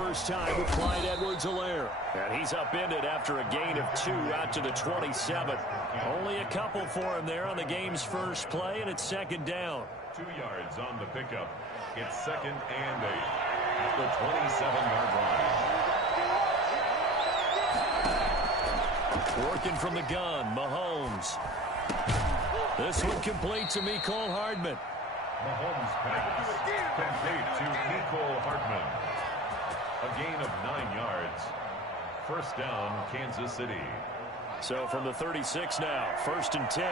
first time with Clyde Edwards-Helaire. And he's upended after a gain of 2 out to the 27. Only a couple for him there on the game's first play, and it's second down. 2 yards on the pickup. It's 2nd and 8 at the 27-yard line. Working from the gun, Mahomes. This one complete to Mecole Hardman. Mahomes pass complete to Mecole Hardman. A gain of 9 yards. First down, Kansas City. So from the 36 now, 1st and 10.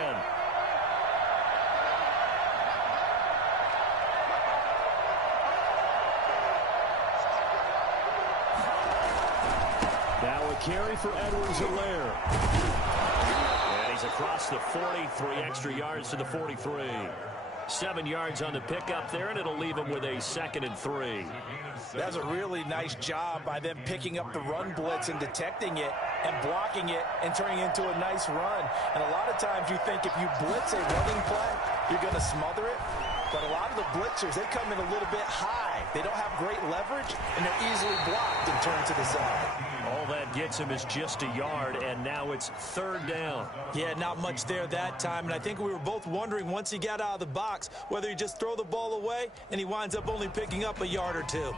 Now a carry for Edwards-Helaire. And he's across the 40, 3 extra yards to the 43. 7 yards on the pickup there, and it'll leave him with a 2nd and 3. That's a really nice job by them picking up the run blitz and detecting it and blocking it and turning it into a nice run. And a lot of times you think if you blitz a running play, you're going to smother it. But a lot of the blitzers, they come in a little bit high. They don't have great leverage, and they're easily blocked and turned to the side. All that gets him is just a yard, and now it's 3rd down. Yeah, not much there that time, and I think we were both wondering once he got out of the box whether he just throw the ball away, and he winds up only picking up a yard or 2.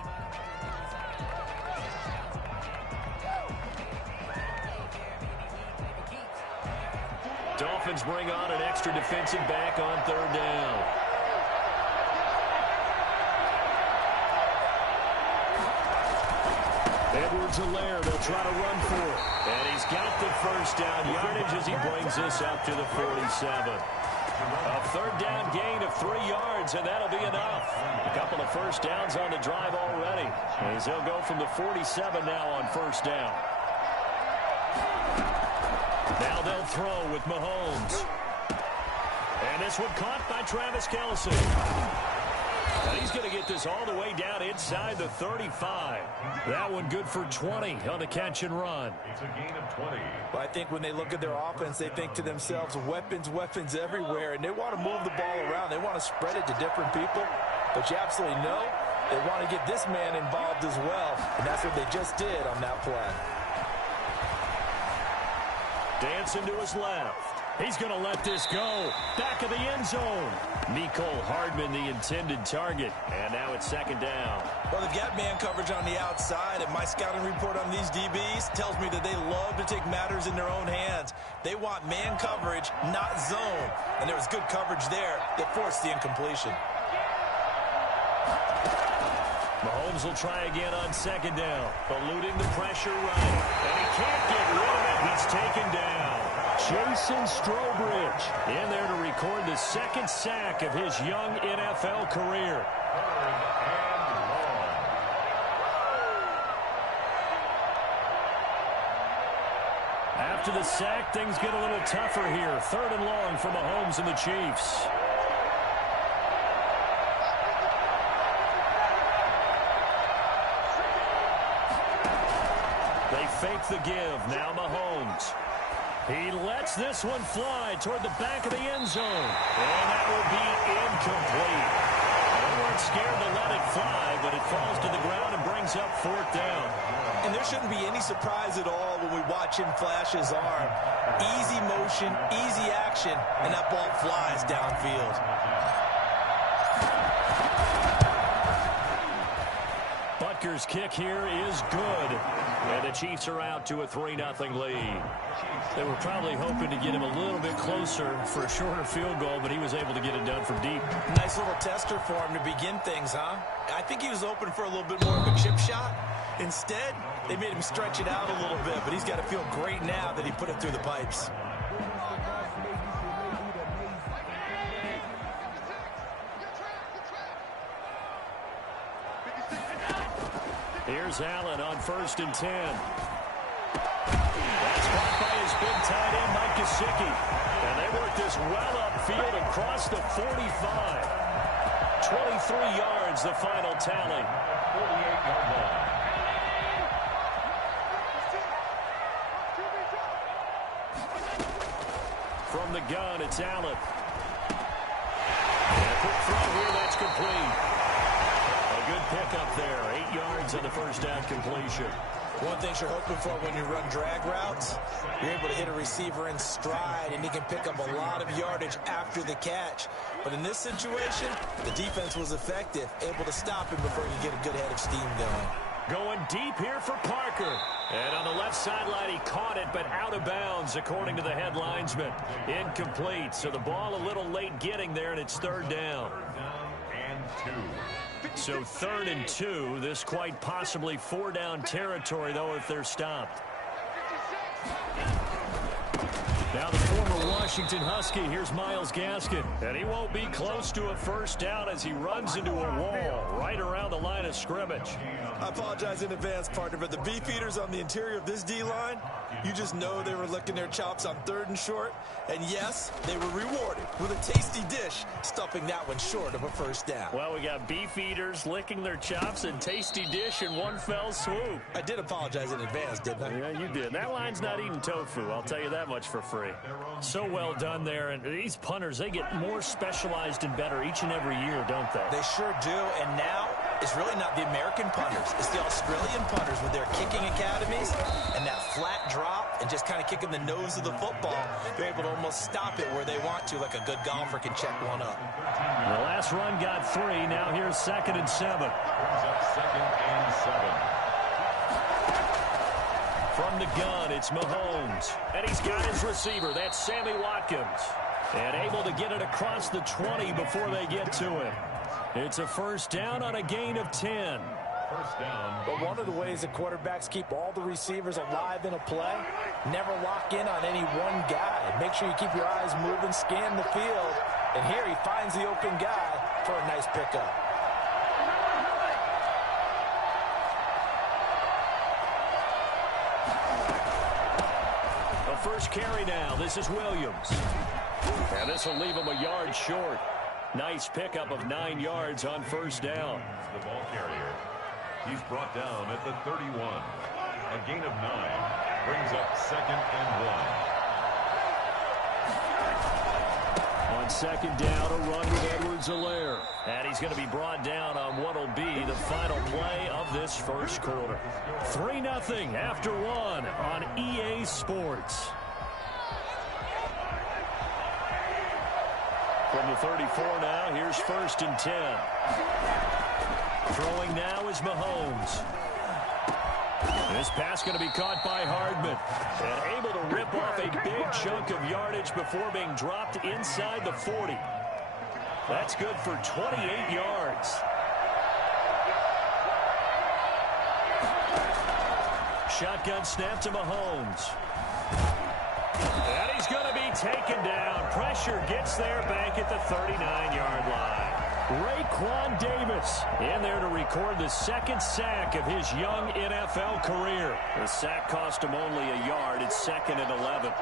Dolphins bring on an extra defensive back on 3rd down. Edwards-Helaire, they'll try to run for it. And he's got the first down yardage as he brings this up to the 47. A 3rd down gain of 3 yards, and that'll be enough. A couple of first downs on the drive already, as he'll go from the 47 now on 1st down. Now they'll throw with Mahomes. And this one caught by Travis Kelce. And he's going to get this all the way down inside the 35. That one good for 20 on the catch and run. It's a gain of 20. But I think when they look at their offense, they think to themselves, weapons everywhere, and they want to move the ball around. They want to spread it to different people. But you absolutely know they want to get this man involved as well, and that's what they just did on that play. Dancing to his left. He's going to let this go. Back of the end zone. Mecole Hardman, the intended target. And now it's 2nd down. Well, they've got man coverage on the outside, and my scouting report on these DBs tells me that they love to take matters in their own hands. They want man coverage, not zone. And there was good coverage there that forced the incompletion. Mahomes will try again on 2nd down. Eluding the pressure right. And he can't get rid of it. He's taken down. Jason Strowbridge in there to record the 2nd sack of his young NFL career. After the sack, things get a little tougher here. 3rd and long for Mahomes and the Chiefs. They fake the give. Now Mahomes. He lets this one fly toward the back of the end zone. And that will be incomplete. They weren't scared to let it fly, but it falls to the ground and brings up 4th down. And there shouldn't be any surprise at all when we watch him flash his arm. Easy motion, easy action, and that ball flies downfield. Butker's kick here is good. And the Chiefs are out to a 3-0 lead. They were probably hoping to get him a little bit closer for a shorter field goal, but he was able to get it done from deep. Nice little tester for him to begin things, huh? I think he was open for a little bit more of a chip shot. Instead, they made him stretch it out a little bit, but he's got to feel great now that he put it through the pipes. Here's Allen on 1st and 10. That's caught by his big tight end, Mike Gesicki. And they work this well upfield across the 45. 23 yards, the final tally. 48-yard line. From the gun, it's Allen. And a quick throw here, that's complete. A good pickup there. 8 yards on the first down completion. One thing you're hoping for when you run drag routes, you're able to hit a receiver in stride, and he can pick up a lot of yardage after the catch. But in this situation, the defense was effective, able to stop him before he could get a good head of steam going. Going deep here for Parker. And on the left sideline, he caught it, but out of bounds, according to the head linesman. Incomplete. So the ball a little late getting there, and it's third down. And 2. So 3rd and 2. This quite possibly 4-down territory, though, if they're stopped. Now the former Washington Husky, here's Myles Gaskin. And he won't be close to a first down as he runs into a wall right around the line of scrimmage. I apologize in advance, partner, but the beefeaters on the interior of this D-line, you just know they were licking their chops on 3rd and short. And yes, they were rewarded with a tasty dish, stuffing that one short of a first down. Well, we got beefeaters licking their chops and tasty dish in one fell swoop. I did apologize in advance, didn't I? Yeah, you did. That line's not eating tofu, I'll tell you that much for free. So well done there. And these punters, they get more specialized and better each and every year, don't they? They sure do. And now it's really not the American punters. It's the Australian punters with their kicking academies and that flat drop and just kind of kicking the nose of the football. They're able to almost stop it where they want to, like a good golfer can check one up. The last run got 3. Now here's 2nd and 7. Brings up 2nd and 7. From the gun, it's Mahomes. And he's got his receiver. That's Sammy Watkins. And able to get it across the 20 before they get to him. It's a first down on a gain of 10. First down. But one of the ways that quarterbacks keep all the receivers alive in a play, never lock in on any one guy. Make sure you keep your eyes moving, scan the field. And here he finds the open guy for a nice pickup. First carry now. This is Williams. And this will leave him a yard short. Nice pickup of 9 yards on first down. The ball carrier. He's brought down at the 31. A gain of 9. Brings up 2nd and 1. On second down, a run with Edwards-Helaire. And he's going to be brought down on what will be the final play of this first quarter. 3-0 after 1 on EA Sports. From the 34 now, here's 1st and 10. Throwing now is Mahomes. This pass going to be caught by Hardman. And able to rip off a big chunk of yardage before being dropped inside the 40. That's good for 28 yards. Shotgun snap to Mahomes. And he's going to be taken down. Pressure gets there back at the 39-yard line. Raekwon Davis in there to record the 2nd sack of his young NFL career. The sack cost him only a yard. It's 2nd and 11.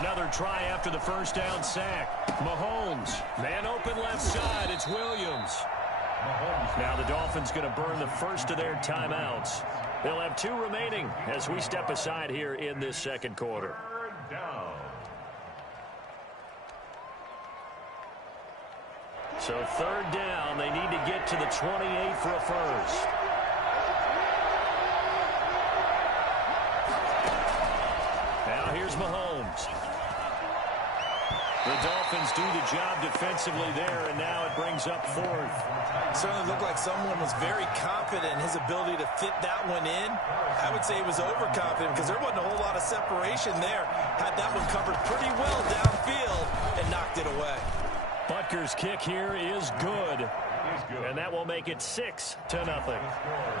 Another try after the first down sack. Mahomes, man open left side. It's Williams. Now the Dolphins going to burn the first of their timeouts. They'll have 2 remaining as we step aside here in this second quarter. Down. So 3rd down, they need to get to the 28 for a first. Now here's Mahomes. The Dolphins do the job defensively there, and now it brings up 4th. Certainly looked like someone was very confident in his ability to fit that one in. I would say he was overconfident because there wasn't a whole lot of separation there. Had that one covered pretty well downfield and knocked it away. Butker's kick here is good. And that will make it 6-0.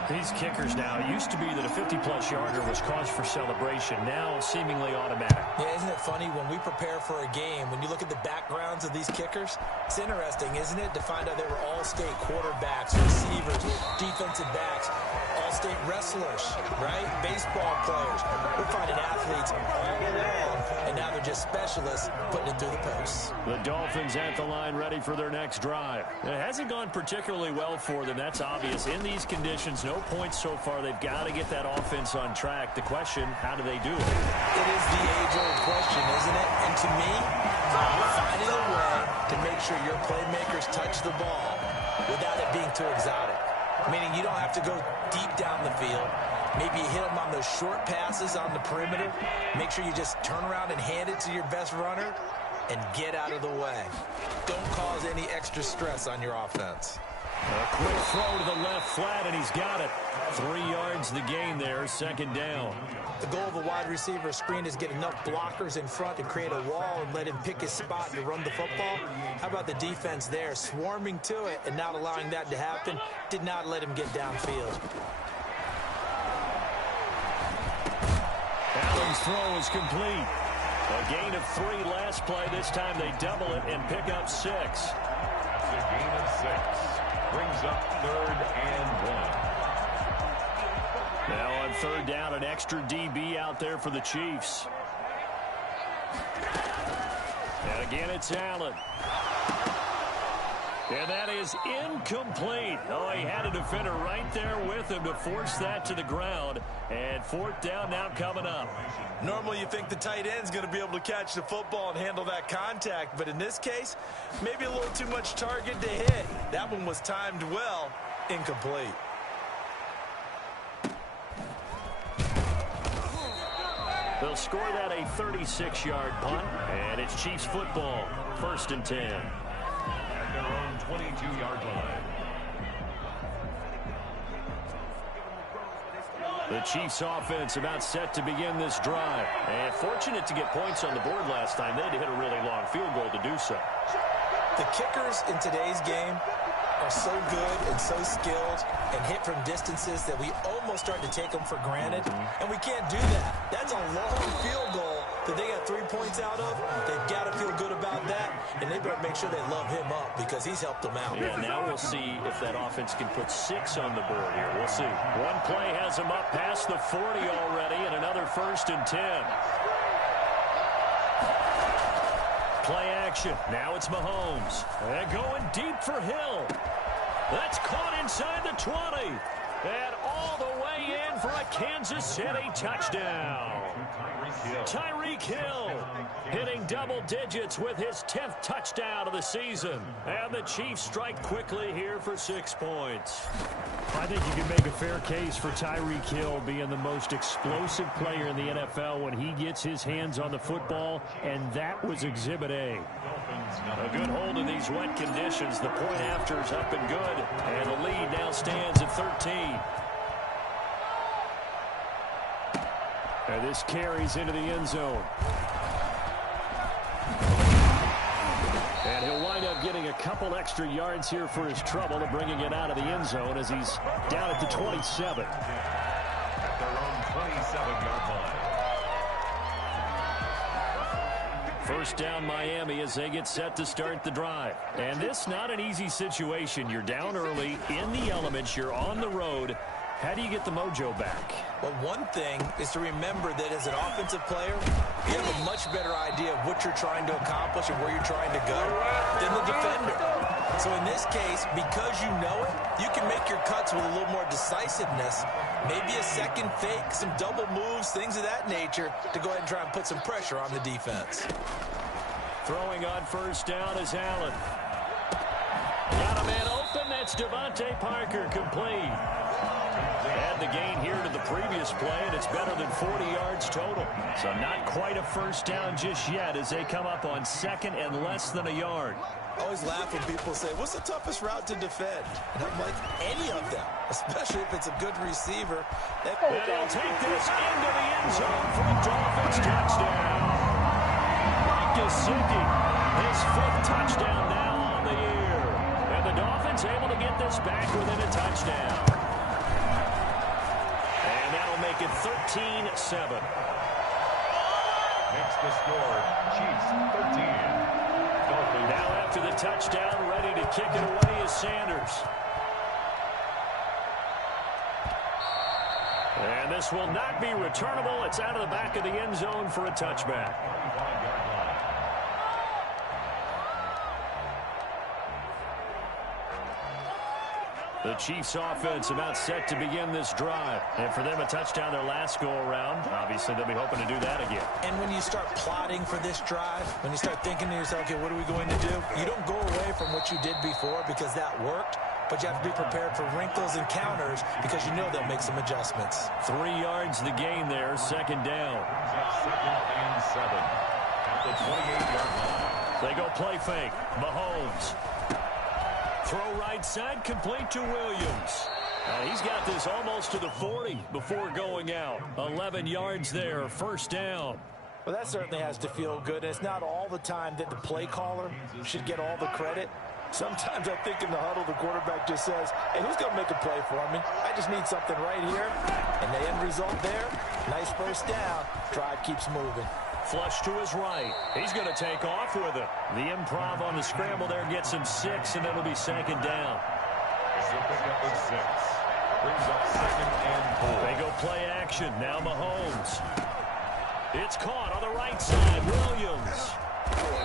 These kickers now, it used to be that a 50-plus yarder was cause for celebration. Now seemingly automatic. Yeah, isn't it funny when we prepare for a game, when you look at the backgrounds of these kickers, it's interesting, isn't it, to find out they were all-state quarterbacks, receivers, defensive backs, all State wrestlers, right? Baseball players. We're finding athletes all along, and now they're just specialists putting it through the posts. The Dolphins at the line ready for their next drive. It hasn't gone particularly well for them. That's obvious. In these conditions, no points so far. They've got to get that offense on track. The question, how do they do it? It is the age-old question, isn't it? And to me, you're finding a way to make sure your playmakers touch the ball without it being too exotic. Meaning you don't have to go deep down the field. Maybe you hit them on those short passes on the perimeter. Make sure you just turn around and hand it to your best runner and get out of the way. Don't cause any extra stress on your offense. A quick throw to the left flat, and he's got it. 3 yards the gain there, second down. The goal of a wide receiver screen is get enough blockers in front to create a wall and let him pick his spot to run the football. How about the defense there, swarming to it and not allowing that to happen? Did not let him get downfield. Allen's throw is complete. A gain of 3 last play. This time they double it and pick up 6. That's a gain of 6. Brings up 3rd and 1. Now on 3rd down, an extra DB out there for the Chiefs. And again, it's Allen. And that is incomplete. Oh, he had a defender right there with him to force that to the ground. And 4th down now coming up. Normally you think the tight end's going to be able to catch the football and handle that contact. But in this case, maybe a little too much target to hit. That one was timed well. Incomplete. They'll score that a 36-yard punt. And it's Chiefs football. 1st and 10. At their own 22-yard line. The Chiefs offense about set to begin this drive. And fortunate to get points on the board last time. They had to hit a really long field goal to do so. The kickers in today's game are so good and so skilled and hit from distances that we almost start to take them for granted. And we can't do that. That's a long field goal that they got 3 points out of. They've got to feel good about that, and they better make sure they love him up because he's helped them out. Yeah, now we'll see if that offense can put 6 on the board here. We'll see. One play has them up past the 40 already, and another 1st and 10. Play action. Now it's Mahomes. And going deep for Hill. That's caught inside the 20. And all the way in for a Kansas City touchdown. Tyreek Hill hitting double digits with his 10th touchdown of the season. And the Chiefs strike quickly here for 6 points. I think you can make a fair case for Tyreek Hill being the most explosive player in the NFL when he gets his hands on the football, and that was Exhibit A. A good hold in these wet conditions. The point after is up and good, and the lead now stands at 13. And this carries into the end zone. And he'll wind up getting a couple extra yards here for his trouble of bringing it out of the end zone as he's down at the 27. At their own 27-yard line. First down Miami as they get set to start the drive. And this not an easy situation. You're down early, in the elements, you're on the road. How do you get the mojo back? Well, one thing is to remember that as an offensive player, you have a much better idea of what you're trying to accomplish and where you're trying to go than the defender. So in this case, because you know it, you can make your cuts with a little more decisiveness, maybe a second fake, some double moves, things of that nature, to go ahead and try and put some pressure on the defense. Throwing on first down is Allen. Got a man open. That's Devontae Parker, complete. Add the gain here to the previous play, and it's better than 40 yards total. So not quite a first down just yet as they come up on 2nd and less than a yard. I always laugh when people say, what's the toughest route to defend? And I'm like, any of them, especially if it's a good receiver. And they'll take this into the end zone for a Dolphins touchdown. Mike Gesicki, his 5th touchdown now on the year. And the Dolphins able to get this back within a touchdown. And that'll make it 13-7. Makes the score Chiefs 13. Dolphins. Now after the touchdown, ready to kick it away is Sanders. And this will not be returnable. It's out of the back of the end zone for a touchback. The Chiefs offense about set to begin this drive. And for them, a touchdown their last go-around. Obviously, they'll be hoping to do that again. And when you start plotting for this drive, when you start thinking to yourself, okay, what are we going to do? You don't go away from what you did before because that worked. But you have to be prepared for wrinkles and counters because you know they'll make some adjustments. 3 yards the gain there, second down. Second and 7 at the 28-yard line. They go play fake. Mahomes. Throw right side, complete to Williams. He's got this almost to the 40 before going out. 11 yards there, first down. Well, that certainly has to feel good. And it's not all the time that the play caller should get all the credit. Sometimes I think in the huddle, the quarterback just says, hey, who's going to make a play for me? I just need something right here. And the end result there, nice first down. Drive keeps moving. Flush to his right. He's going to take off with it. The improv on the scramble there gets him 6, and it'll be second down. So pick up with 6. Brings up second and 4. They go play action. Now Mahomes. It's caught on the right side. Williams.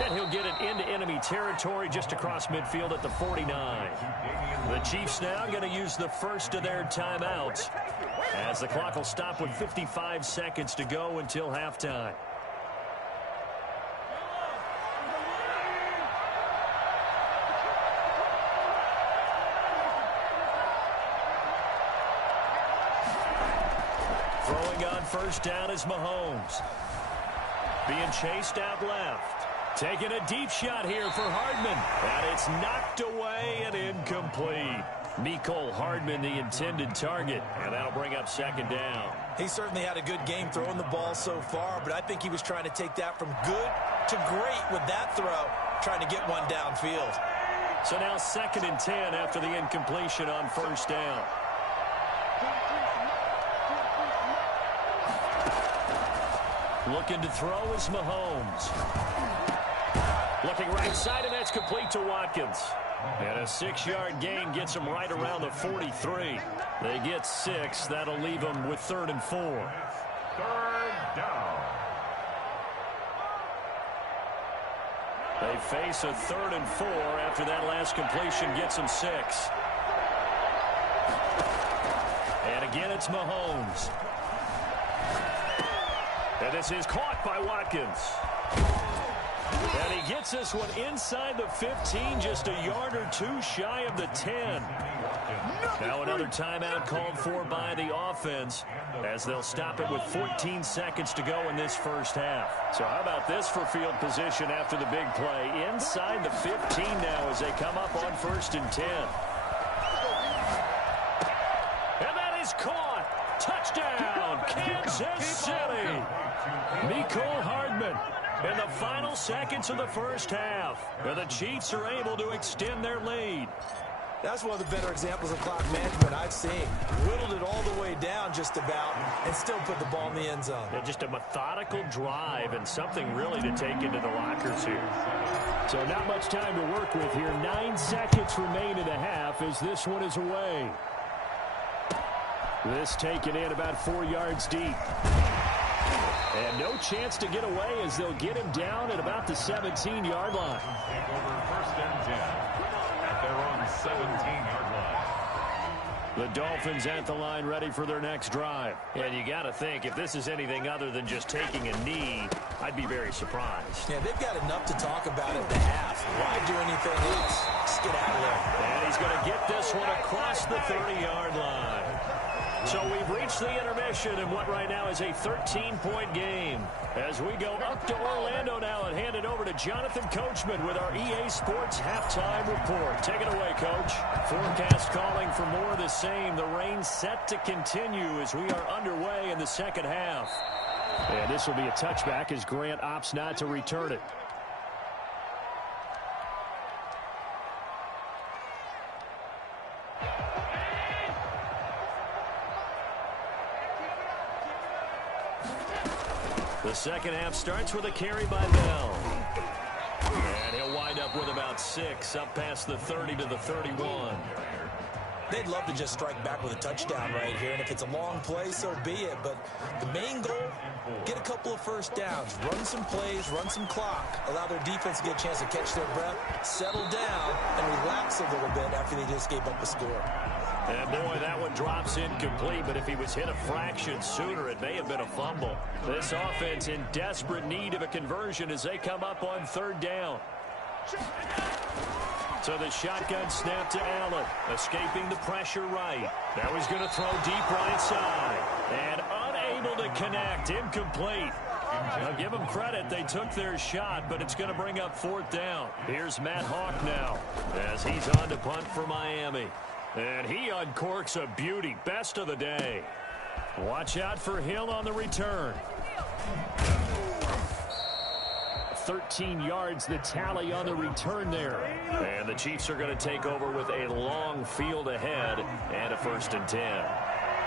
And he'll get it into enemy territory just across midfield at the 49. The Chiefs now going to use the first of their timeouts as the clock will stop with 55 seconds to go until halftime. Throwing on first down is Mahomes. Being chased out left. Taking a deep shot here for Hardman. And it's knocked away and incomplete. Mecole Hardman, the intended target. And that'll bring up second down. He certainly had a good game throwing the ball so far, but I think he was trying to take that from good to great with that throw, trying to get one downfield. So now second and 10 after the incompletion on first down. Looking to throw is Mahomes. Looking right side, and that's complete to Watkins. And a 6-yard gain gets him right around the 43. They get 6. That'll leave them with 3rd and 4. 3rd down. They face a 3rd and 4 after that last completion gets them 6. And again, it's Mahomes. And this is caught by Watkins. And he gets this one inside the 15, just a yard or two shy of the 10. Now another timeout called for by the offense as they'll stop it with 14 seconds to go in this first half. So how about this for field position after the big play? Inside the 15 now as they come up on 1st and 10. And that is caught. Touchdown, Kansas City. Mecole Hardman in the final seconds of the first half. And the Chiefs are able to extend their lead. That's one of the better examples of clock management I've seen. Whittled it all the way down just about and still put the ball in the end zone. Yeah, just a methodical drive and something really to take into the lockers here. So not much time to work with here. 9 seconds remain in the half as this one is away. This taken in about 4 yards deep. And no chance to get away as they'll get him down at about the 17-yard line. Take over 1st and 10 at their own 17-yard line. The Dolphins at the line ready for their next drive. And you got to think, if this is anything other than just taking a knee, I'd be very surprised. Yeah, they've got enough to talk about at the half. Why do anything else? Just get out of there. And he's going to get this one across the 30-yard line. So we've reached the intermission in what right now is a 13-point game. As we go up to Orlando now and hand it over to Jonathan Coachman with our EA Sports Halftime Report. Take it away, Coach. Forecast calling for more of the same. The rain set to continue as we are underway in the second half. And this will be a touchback as Grant opts not to return it. The second half starts with a carry by Bell. And he'll wind up with about 6 up past the 30 to the 31. they'd love to just strike back with a touchdown right here, and if it's a long play, so be it. But the main goal, get a couple of first downs, run some plays, run some clock, allow their defense to get a chance to catch their breath, settle down, and relax a little bit after they just gave up a score. And boy, that one drops incomplete, but if he was hit a fraction sooner, it may have been a fumble. This offense in desperate need of a conversion as they come up on third down. So the shotgun snap to Allen, escaping the pressure right. Now he's going to throw deep right side, and unable to connect, incomplete. I'll give them credit, they took their shot, but it's going to bring up fourth down. Here's Matt Hawk now, as he's on to punt for Miami. And he uncorks a beauty, best of the day. Watch out for Hill on the return. 13 yards, the tally on the return there. And the Chiefs are going to take over with a long field ahead and a 1st and 10.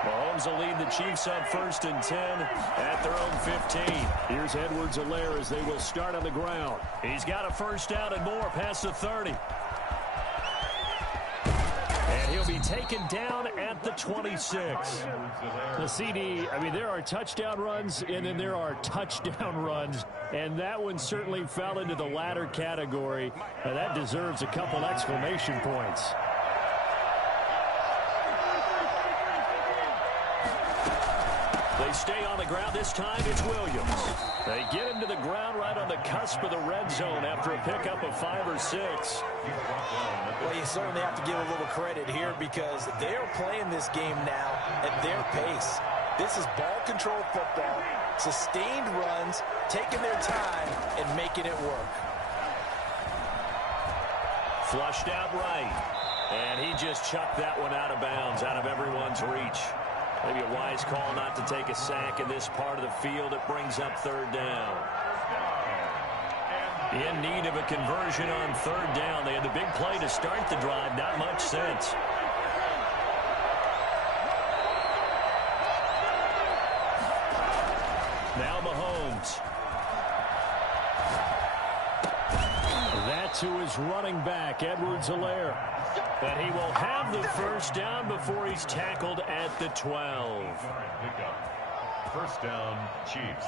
Mahomes will lead the Chiefs on 1st and 10 at their own 15. Here's Edwards-Helaire as they will start on the ground. He's got a first down and more past the 30. And he'll be taken down at the 26. The CD, I mean, there are touchdown runs, and then there are touchdown runs, and that one certainly fell into the latter category. That deserves a couple exclamation points. They stay on the ground. This time it's Williams. They get him to the ground right on the cusp of the red zone after a pickup of 5 or 6. Well, you certainly have to give a little credit here because they are playing this game now at their pace. This is ball control football, sustained runs, taking their time, and making it work. Flushed out right. And he just chucked that one out of bounds, out of everyone's reach. Maybe a wise call not to take a sack in this part of the field. It brings up third down. In need of a conversion on third down. They had the big play to start the drive. Not much sense. Now Mahomes. That to his running back, Edwards-Helaire. But he will have the first down before he's tackled at the 12. First down, Chiefs.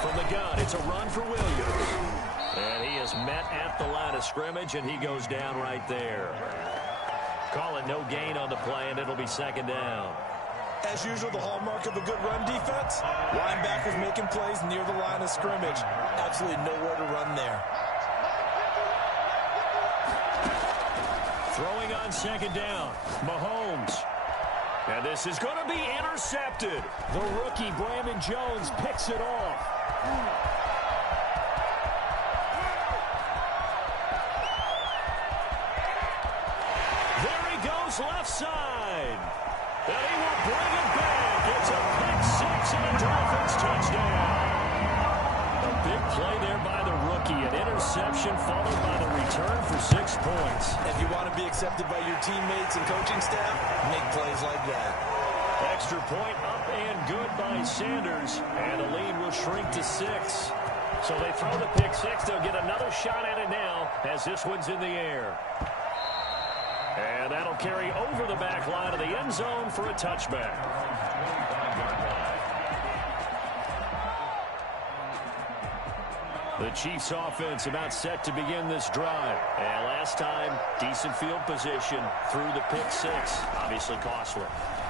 From the gun, it's a run for Williams. And he is met at the line of scrimmage, and he goes down right there. Calling no gain on the play, and it'll be second down. As usual, the hallmark of a good run defense, linebackers making plays near the line of scrimmage. Absolutely nowhere to run there. Throwing on second down, Mahomes. And this is going to be intercepted. The rookie, Brandon Jones, picks it off. Left side. And he will bring it back. It's a pick 6 and a Dolphins touchdown. A big play there by the rookie. An interception followed by the return for 6 points. If you want to be accepted by your teammates and coaching staff, make plays like that. Extra point up and good by Sanders. And the lead will shrink to 6. So they throw the pick 6. They'll get another shot at it now as this one's in the air. And that'll carry over the back line of the end zone for a touchback. The Chiefs offense about set to begin this drive. And last time, decent field position through the pick 6. Obviously costly.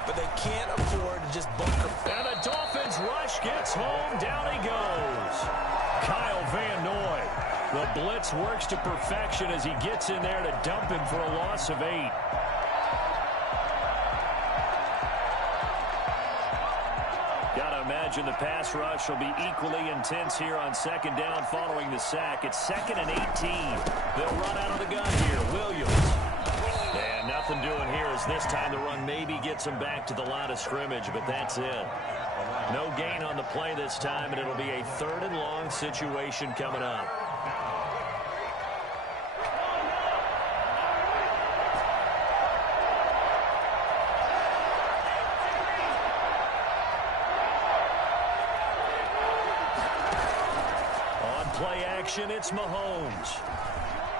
But they can't afford to just bunker. And the Dolphins rush gets home. Down he goes. Kyle Van Noy. The blitz works to perfection as he gets in there to dump him for a loss of 8. Gotta imagine the pass rush will be equally intense here on second down following the sack. It's 2nd and 18. They'll run out of the gun here. Williams. And nothing doing here as this time the run maybe gets him back to the line of scrimmage, but that's it. No gain on the play this time, and it'll be a 3rd and long situation coming up. action, it's Mahomes.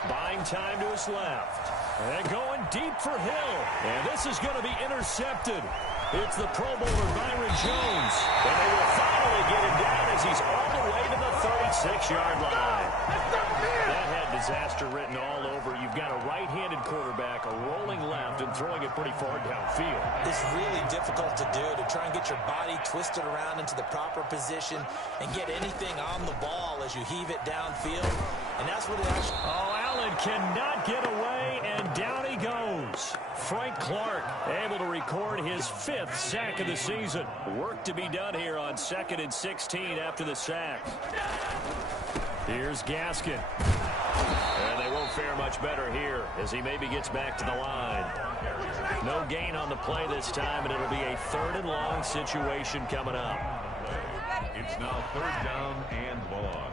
Buying time to his left. And going deep for Hill. And this is going to be intercepted. It's the Pro Bowler Byron Jones. And they will finally get him down as he's all the way to the 36-yard line. That had disaster written all over. You've got a right-handed quarterback, a rolling left, and throwing it pretty far downfield. It's really difficult to do, to try and get your body twisted around into the proper position and get anything on the ball as you heave it downfield. And that's what it actually... Oh, Allen cannot get away, and down he goes. Frank Clark able to record his 5th sack of the season. Work to be done here on 2nd and 16 after the sack. Here's Gaskin. And they won't fare much better here as he maybe gets back to the line. No gain on the play this time, and it'll be a 3rd and long situation coming up. It's now 3rd down and long.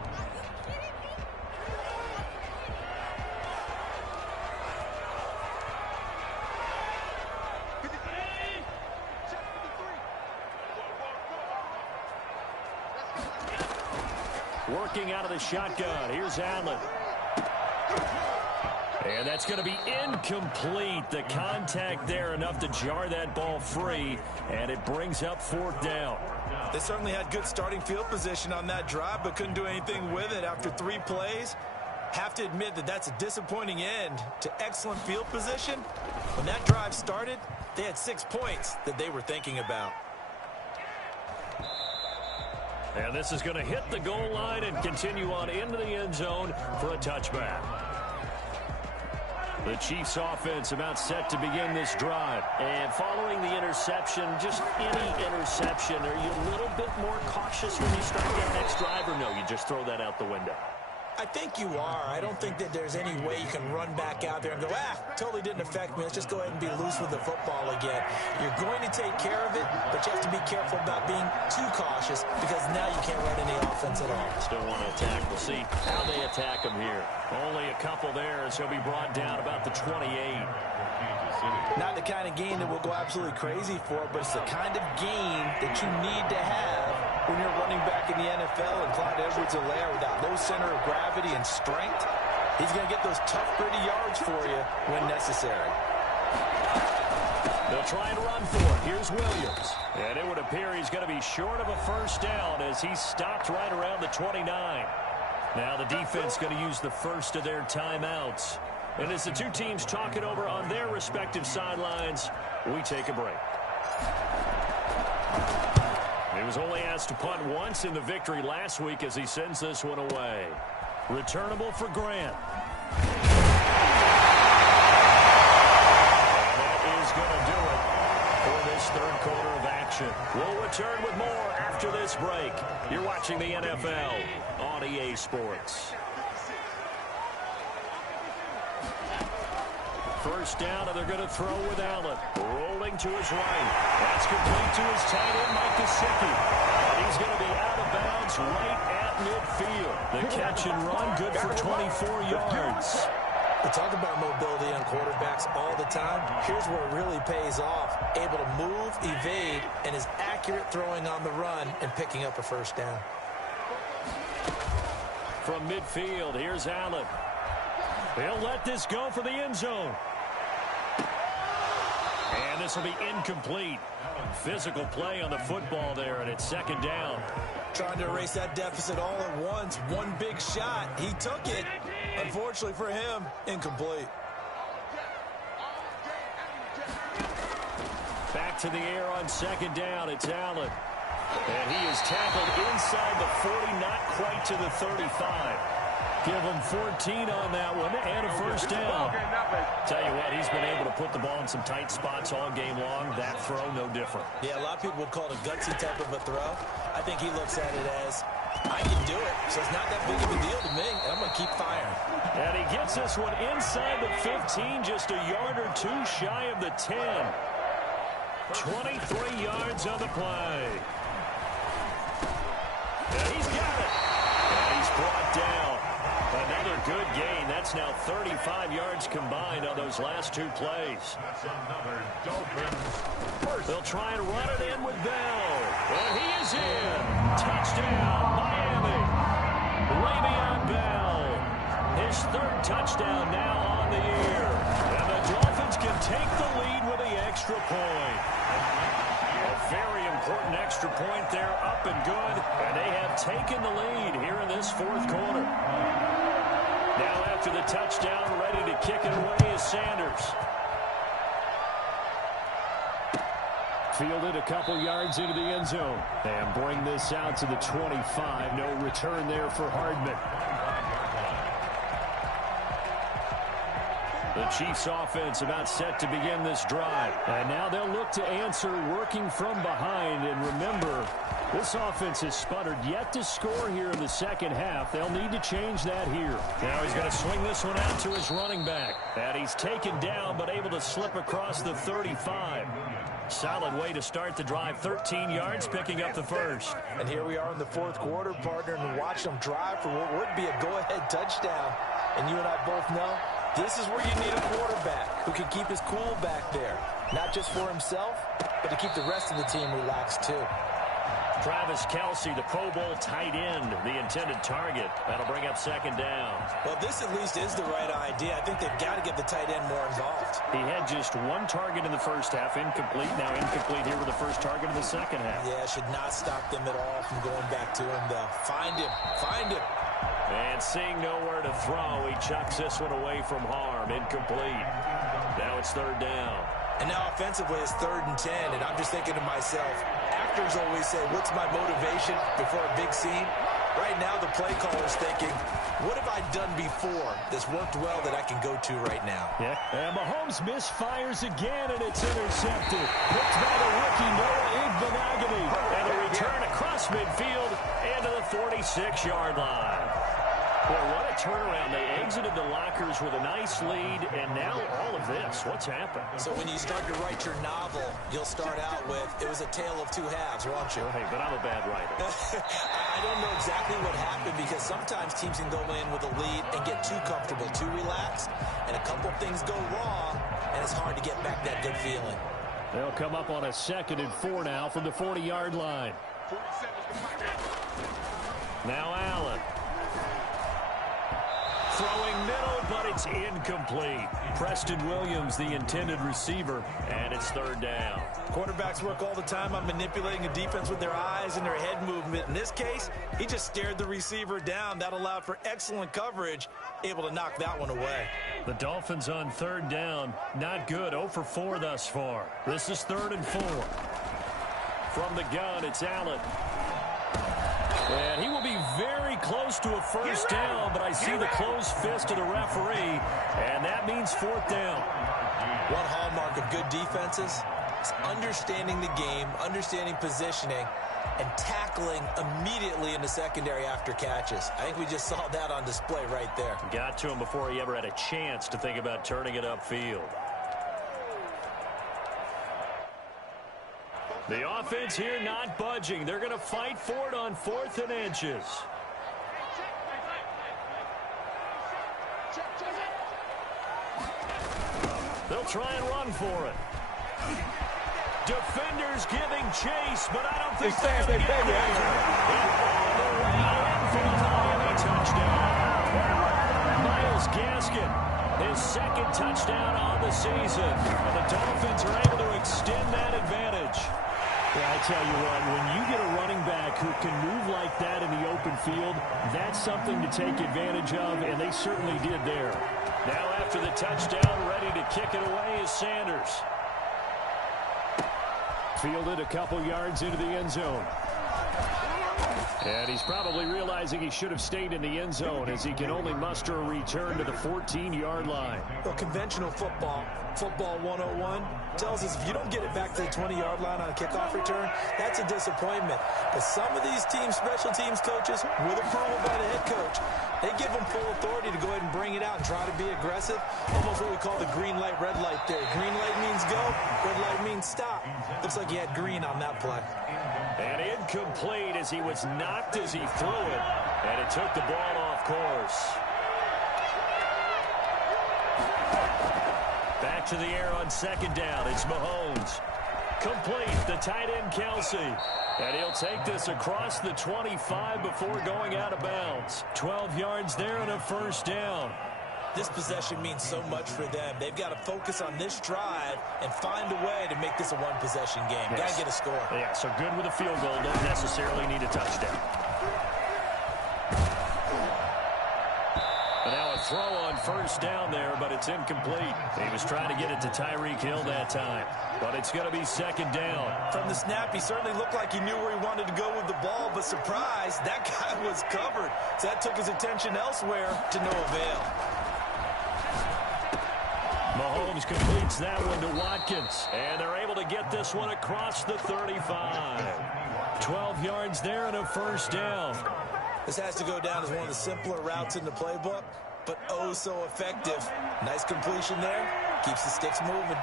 Working out of the shotgun. Here's Allen. And that's going to be incomplete. The contact there enough to jar that ball free, and it brings up 4th down. They certainly had good starting field position on that drive, but couldn't do anything with it after 3 plays. Have to admit that that's a disappointing end to excellent field position. When that drive started, they had 6 points that they were thinking about. And this is going to hit the goal line and continue on into the end zone for a touchback. The Chiefs offense about set to begin this drive. And following the interception, just any interception, are you a little bit more cautious when you start that next drive, or no, you just throw that out the window? I think you are. I don't think that there's any way you can run back out there and go, totally didn't affect me. Let's just go ahead and be loose with the football again. You're going to take care of it, but you have to be careful about being too cautious because now you can't run any offense at all. Still want to attack. We'll see how they attack him here. Only a couple there as he'll be brought down about the 28. Not the kind of game that we'll go absolutely crazy for, but it's the kind of game that you need to have when you're running back in the NFL. And Clyde Edwards-Helaire, with that low center of gravity and strength, he's going to get those tough, gritty yards for you when necessary. They'll try and run for it. Here's Williams. And it would appear he's going to be short of a 1st down as he's stopped right around the 29. Now the defense going to use the first of their timeouts. And as the two teams talk it over on their respective sidelines, we take a break. He was only asked to punt once in the victory last week as he sends this one away. Returnable for Grant. That is going to do it for this 3rd quarter of action. We'll return with more after this break. You're watching the NFL on EA Sports. 1st down, and they're going to throw with Allen. Rolling to his right. That's complete to his tight end, Mike Gesicki. And he's going to be out of bounds right at midfield. The catch and run, good for 24 yards. We talk about mobility on quarterbacks all the time. Here's where it really pays off. Able to move, evade, and is accurate throwing on the run and picking up a 1st down. From midfield, here's Allen. He'll let this go for the end zone. And this will be incomplete. Physical play on the football there, and it's 2nd down. Trying to erase that deficit all at once. One big shot. He took it. Unfortunately for him, incomplete. Back to the air on 2nd down. It's Allen. And he is tackled inside the 40, not quite to the 35. Give him 14 on that one and a 1st down. Tell you what, he's been able to put the ball in some tight spots all game long. That throw, no different. Yeah, a lot of people would call it a gutsy type of a throw. I think he looks at it as, I can do it, so it's not that big of a deal to me, and I'm going to keep firing. And he gets this one inside the 15, just a yard or 2 shy of the 10. 23 yards on the play. And he's got it. And he's brought down. Another good gain. That's now 35 yards combined on those last 2 plays. That's another Dolphins. They'll try and run it in with Bell. And he is in. Touchdown, Miami. Le'Veon Bell. his third touchdown now on the year. And the Dolphins can take the lead with the extra point. A very important extra point there, up and good. And they have taken the lead here in this fourth quarter. Now after the touchdown, ready to kick it away is Sanders. Fielded a couple yards into the end zone. And bring this out to the 25. No return there for Hardman. The Chiefs offense about set to begin this drive. And now they'll look to answer working from behind. And remember, this offense has sputtered yet to score here in the second half. They'll need to change that here. Now he's going to swing this one out to his running back. And he's taken down but able to slip across the 35. Solid way to start the drive. 13 yards, picking up the first. And here we are in the fourth quarter, partner, and watch them drive for what would be a go-ahead touchdown. And you and I both know this is where you need a quarterback who can keep his cool back there. Not just for himself, but to keep the rest of the team relaxed too. Travis Kelce, the Pro Bowl tight end, the intended target. That'll bring up second down. Well, this at least is the right idea. I think they've got to get the tight end more involved. He had just one target in the first half, incomplete. Now incomplete here with the first target in the second half. Yeah, should not stop them at all from going back to him, though. Find him. Find him. And seeing nowhere to throw, he chucks this one away from harm. Incomplete. Now it's third down. And now offensively it's 3rd and 10, and I'm just thinking to myself, actors always say, what's my motivation before a big scene? Right now the play caller's thinking, what have I done before that's worked well that I can go to right now? Yeah. And Mahomes misfires again, and it's intercepted. Picked by the rookie Noah Igbenogany. And a return across midfield into the 46-yard line. Boy, what a turnaround. They exited the lockers with a nice lead, and now all of this. What's happened? So when you start to write your novel, you'll start out with, it was a tale of two halves, won't you? Hey, but I'm a bad writer. I don't know exactly what happened because sometimes teams can go in with a lead and get too comfortable, too relaxed, and a couple things go wrong, and it's hard to get back that good feeling. They'll come up on a 2nd and 4 now from the 40-yard line. Now Allen. Throwing middle, but it's incomplete. Preston Williams, the intended receiver, and it's third down. Quarterbacks work all the time on manipulating a defense with their eyes and their head movement. In this case, he just stared the receiver down. That allowed for excellent coverage, able to knock that one away. The Dolphins on third down. Not good. 0 for 4 thus far. This is 3rd and 4. From the gun, it's Allen. And he will be very close to a first down, but I see the closed fist of the referee, and that means 4th down. One hallmark of good defenses is understanding the game, understanding positioning, and tackling immediately in the secondary after catches. I think we just saw that on display right there. Got to him before he ever had a chance to think about turning it upfield. The offense here not budging. They're going to fight for it on 4th and inches. They'll try and run for it. Defenders giving chase, but I don't think they're going to get there. All the way in for the Miami touchdown. Myles Gaskin, his 2nd touchdown on the season. And the Dolphins are able to extend that advantage. Yeah, I tell you what, when you get a running back who can move like that in the open field, that's something to take advantage of, and they certainly did there. Now after the touchdown, ready to kick it away is Sanders. Fielded a couple yards into the end zone. And he's probably realizing he should have stayed in the end zone as he can only muster a return to the 14-yard line. Well, conventional football 101, tells us if you don't get it back to the 20-yard line on a kickoff return, that's a disappointment. But some of these teams, special teams coaches, with approval by the head coach, they give them full authority to go ahead and bring it out and try to be aggressive. Almost what we call the green light, red light there. Green light means go, red light means stop. Looks like he had green on that play. And incomplete as he was knocked as he threw it. And it took the ball off course. Back to the air on 2nd down. It's Mahomes. Complete, the tight end Kelsey. And he'll take this across the 25 before going out of bounds. 12 yards there and a first down. This possession means so much for them. They've got to focus on this drive and find a way to make this a one-possession game. Yes. Got to get a score. Yeah, so good with a field goal. Don't necessarily need a touchdown. And now a throw on first down there, but it's incomplete. He was trying to get it to Tyreek Hill that time, but it's going to be second down. From the snap, he certainly looked like he knew where he wanted to go with the ball, but surprise, that guy was covered. So that took his attention elsewhere to no avail. Mahomes completes that one to Watkins, and they're able to get this one across the 35. 12 yards there and a first down. This has to go down as one of the simpler routes in the playbook, but oh so effective. Nice completion there. Keeps the sticks moving.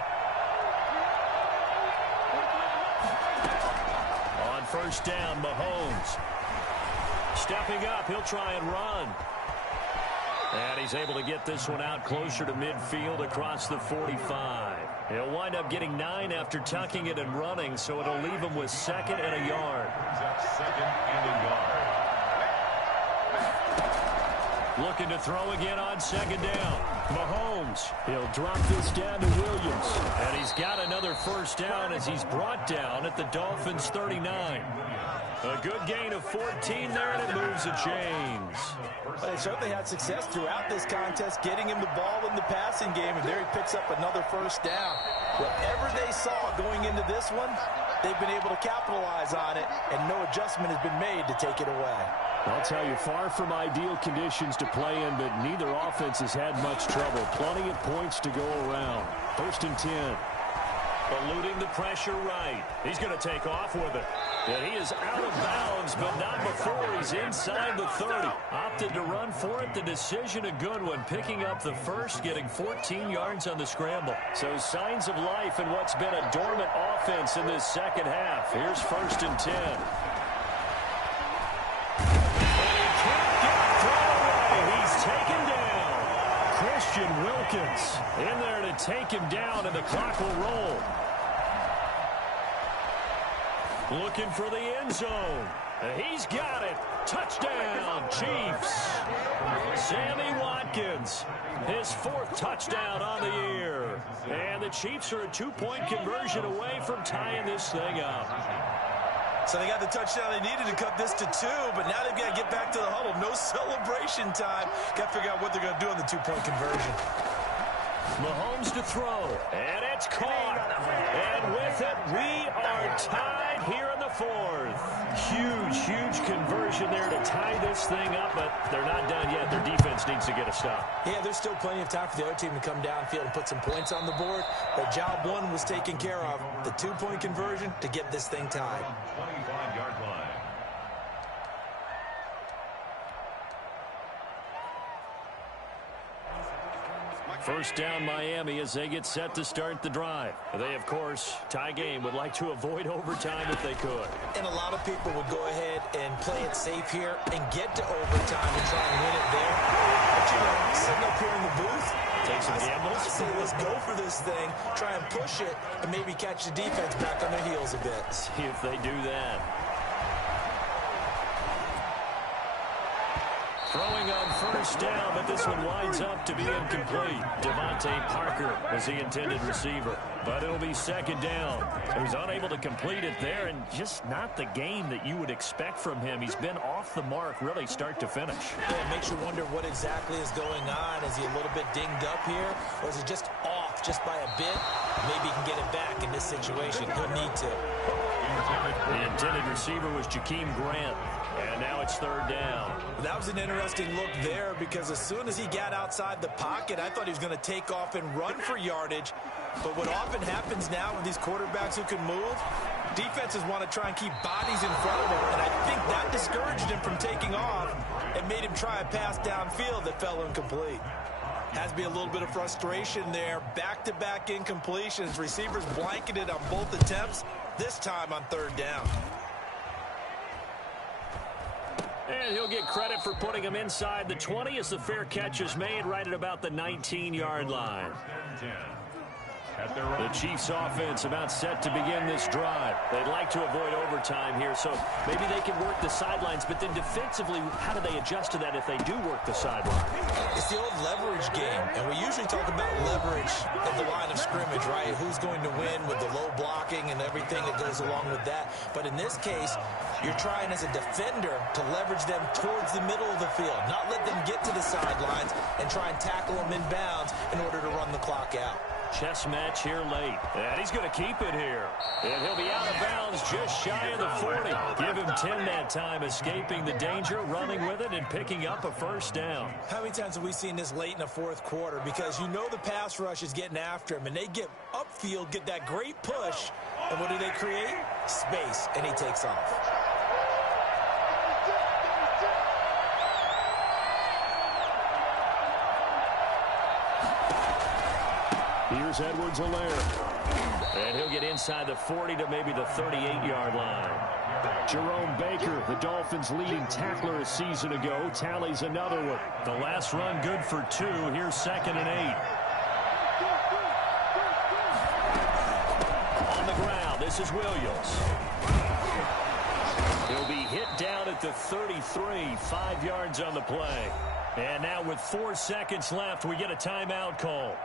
On first down, Mahomes. Stepping up, he'll try and run. And he's able to get this one out closer to midfield across the 45. He'll wind up getting 9 after tucking it and running, so it'll leave him with second and a yard. Second and a yard. Looking to throw again on second down. Mahomes. He'll drop this down to Williams. And he's got another first down as he's brought down at the Dolphins' 39. A good gain of 14 there, and it moves the chains. Well, they certainly had success throughout this contest, getting him the ball in the passing game, and there he picks up another first down. Whatever they saw going into this one, they've been able to capitalize on it, and no adjustment has been made to take it away. I'll tell you, far from ideal conditions to play in, but neither offense has had much trouble. Plenty of points to go around. First and 10. Eluding the pressure right. He's going to take off with it. And he is out of bounds, but not before he's inside the 30. Opted to run for it. The decision a good one. Picking up the first, getting 14 yards on the scramble. So signs of life in what's been a dormant offense in this second half. Here's first and 10. Taken down. Christian Wilkins in there to take him down, and the clock will roll. Looking for the end zone. He's got it. Touchdown, Chiefs. Sammy Watkins, his 4th touchdown on the year. And the Chiefs are a 2-point conversion away from tying this thing up. So they got the touchdown they needed to cut this to 2, but now they've got to get back to the huddle. No celebration time. Got to figure out what they're going to do on the 2-point conversion. Mahomes to throw, and it's caught. And with it, we are tied here in the 4th. Huge conversion there to tie this thing up, but they're not done yet. Their defense needs to get a stop. Yeah, there's still plenty of time for the other team to come downfield and put some points on the board, but job 1 was taken care of. The 2-point conversion to get this thing tied. 25-yard line. First down Miami as they get set to start the drive. They, of course, tie game, would like to avoid overtime if they could. And a lot of people would go ahead and play it safe here and get to overtime and try and win it there. But, you know, sitting up here in the booth, take some gambles. I say let's go for this thing, try and push it, and maybe catch the defense back on their heels a bit. See if they do that. Throwing on first down, but this one winds up to be incomplete. Devontae Parker was the intended receiver, but it'll be second down. So he's unable to complete it there, and just not the game that you would expect from him. He's been off the mark, really, start to finish. Yeah, it makes you wonder what exactly is going on. Is he a little bit dinged up here, or is he just off just by a bit? Maybe he can get it back in this situation. He'll need to. The intended receiver was Jakeem Grant. And now it's third down. That was an interesting look there because as soon as he got outside the pocket, I thought he was going to take off and run for yardage. But what often happens now with these quarterbacks who can move, defenses want to try and keep bodies in front of him. And I think that discouraged him from taking off and made him try a pass downfield that fell incomplete. Has to be a little bit of frustration there. Back-to-back incompletions. Receivers blanketed on both attempts, this time on third down. And he'll get credit for putting him inside the 20 as the fair catch is made right at about the 19-yard line. at their The Chiefs offense about set to begin this drive. They'd like to avoid overtime here, so maybe they can work the sidelines, but then defensively, how do they adjust to that if they do work the sideline? It's the old leverage game, and we usually talk about leverage at the line of scrimmage, right? Who's going to win with the low blocking and everything that goes along with that. But in this case, you're trying as a defender to leverage them towards the middle of the field, not let them get to the sidelines and try and tackle them in bounds in order to run the clock out. Chess match here late. And he's going to keep it here. And he'll be out of bounds just shy of the 40. Give him 10 that time, escaping the danger, running with it, and picking up a first down. How many times have we seen this late in the fourth quarter? Because you know the pass rush is getting after him, and they get upfield, get that great push, and what do they create? Space, and he takes off. Here's Edwards-Helaire. And he'll get inside the 40 to maybe the 38-yard line. Jerome Baker, the Dolphins' leading tackler a season ago, tallies another one. The last run good for 2. Here's 2nd and 8. On the ground, this is Williams. He'll be hit down at the 33, 5 yards on the play. And now with 4 seconds left, we get a timeout call.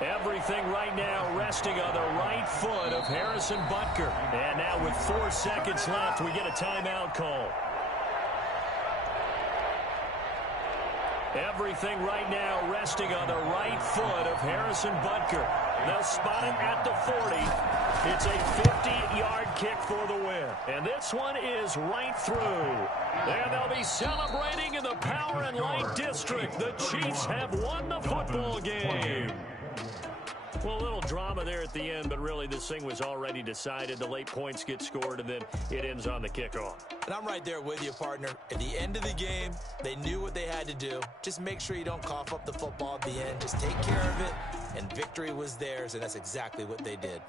Everything right now resting on the right foot of Harrison Butker. And now with 4 seconds left, we get a timeout call. Everything right now resting on the right foot of Harrison Butker. They'll spot him at the 40. It's a 50-yard kick for the win. And this one is right through. And they'll be celebrating in the Power and Light District. The Chiefs have won the football game. Well, a little drama there at the end, but really this thing was already decided. The late points get scored, and then it ends on the kickoff. And I'm right there with you, partner. At the end of the game, they knew what they had to do. Just make sure you don't cough up the football at the end. Just take care of it, and victory was theirs, and that's exactly what they did.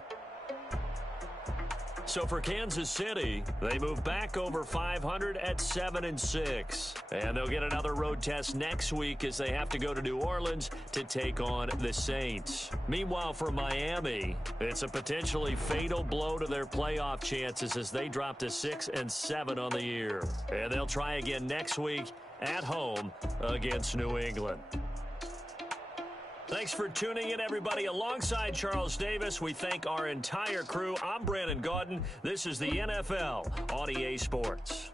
So for Kansas City, they move back over 500 at 7-6. And they'll get another road test next week as they have to go to New Orleans to take on the Saints. Meanwhile, for Miami, it's a potentially fatal blow to their playoff chances as they drop to 6-7 on the year. And they'll try again next week at home against New England. Thanks for tuning in, everybody. Alongside Charles Davis, we thank our entire crew. I'm Brandon Gaudin. This is the NFL on EA Sports.